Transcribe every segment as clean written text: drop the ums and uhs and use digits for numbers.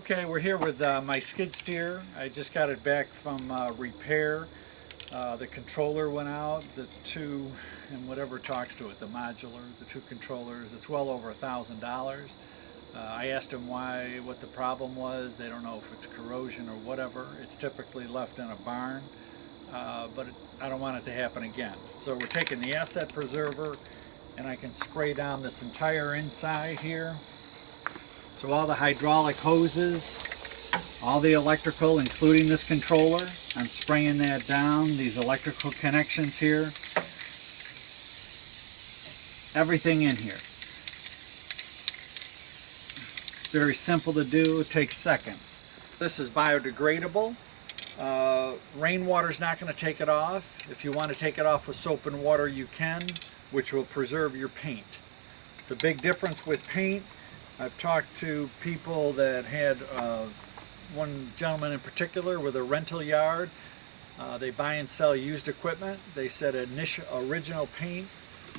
Okay, we're here with my skid steer. I just got it back from repair. The controller went out, the two, and whatever talks to it, the modular, the two controllers, it's well over $1,000. I asked them what the problem was. They don't know if it's corrosion or whatever. It's typically left in a barn, but I don't want it to happen again. So we're taking the asset preserver, and I can spray down this entire inside here. So all the hydraulic hoses, all the electrical, including this controller, I'm spraying that down, these electrical connections here, everything in here. Very simple to do, it takes seconds. This is biodegradable. Rainwater's not going to take it off. If you want to take it off with soap and water, you can, which will preserve your paint. It's a big difference with paint. I've talked to people that had, one gentleman in particular with a rental yard. They buy and sell used equipment. They said original paint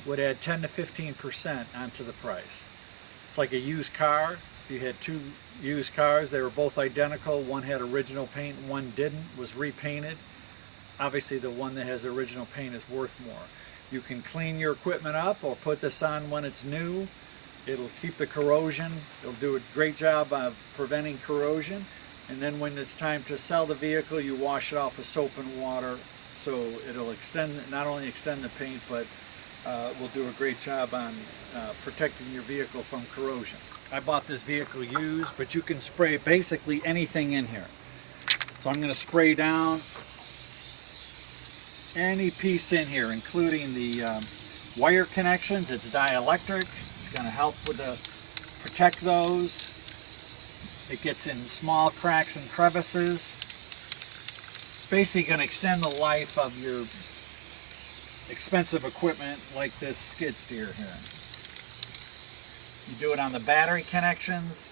would add 10 to 15% onto the price. It's like a used car. If you had two used cars, they were both identical. One had original paint, one didn't, was repainted. Obviously the one that has original paint is worth more. You can clean your equipment up or put this on when it's new. It'll keep the corrosion. It'll do a great job of preventing corrosion. And then when it's time to sell the vehicle, you wash it off with soap and water. So it'll not only extend the paint, but will do a great job on protecting your vehicle from corrosion. I bought this vehicle used, but you can spray basically anything in here. So I'm going to spray down any piece in here, including the wire connections. It's dielectric. Going to help with protect those. It gets in small cracks and crevices. It's basically going to extend the life of your expensive equipment like this skid steer here. You do it on the battery connections.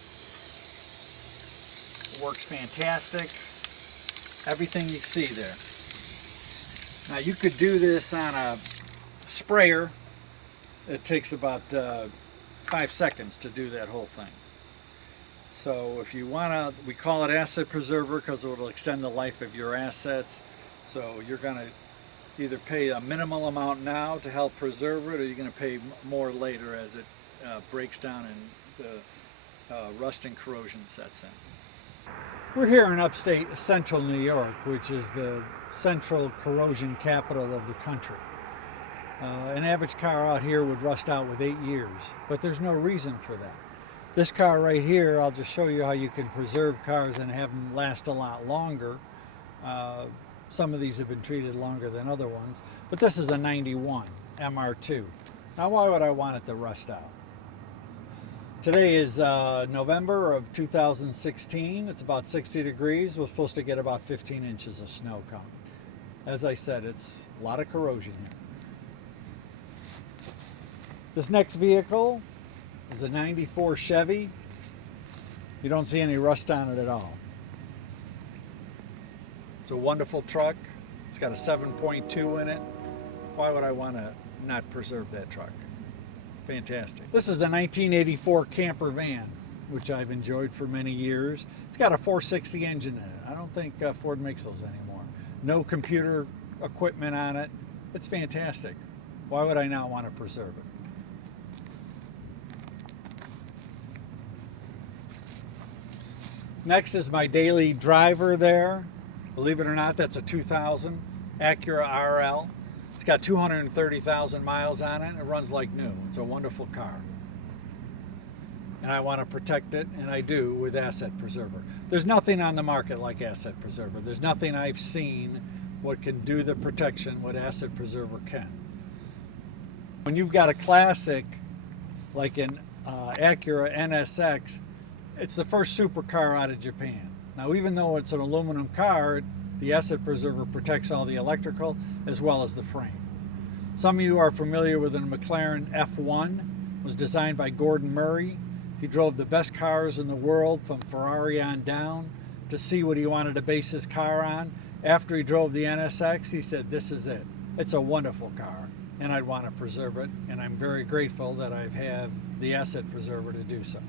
It works fantastic. Everything you see there. Now you could do this on a sprayer. It takes about 5 seconds to do that whole thing. So if you want to, we call it asset preserver because it will extend the life of your assets. So you're going to either pay a minimal amount now to help preserve it, or you're going to pay more later as it breaks down and the rust and corrosion sets in. We're here in upstate central New York, which is the central corrosion capital of the country. An average car out here would rust out with 8 years, but there's no reason for that. This car right here, I'll just show you how you can preserve cars and have them last a lot longer. Some of these have been treated longer than other ones, but this is a 91 MR2. Now why would I want it to rust out? Today is November of 2016. It's about 60 degrees. We're supposed to get about 15 inches of snow coming. As I said, it's a lot of corrosion here. This next vehicle is a 94 Chevy. You don't see any rust on it at all. It's a wonderful truck. It's got a 7.2 in it. Why would I want to not preserve that truck? Fantastic. This is a 1984 camper van, which I've enjoyed for many years. It's got a 460 engine in it. I don't think Ford makes those anymore. No computer equipment on it. It's fantastic. Why would I not want to preserve it? Next is my daily driver there. Believe it or not, that's a 2000 Acura RL. It's got 230,000 miles on it and it runs like new. It's a wonderful car. And I want to protect it, and I do with Asset Preserver. There's nothing on the market like Asset Preserver. There's nothing I've seen what can do the protection what Asset Preserver can. When you've got a classic like an Acura NSX, it's the first supercar out of Japan. Now, even though it's an aluminum car, the Asset Preserver protects all the electrical as well as the frame. Some of you are familiar with a McLaren F1. It was designed by Gordon Murray. He drove the best cars in the world from Ferrari on down to see what he wanted to base his car on. After he drove the NSX, he said, this is it. It's a wonderful car, and I'd want to preserve it, and I'm very grateful that I have the Asset Preserver to do so.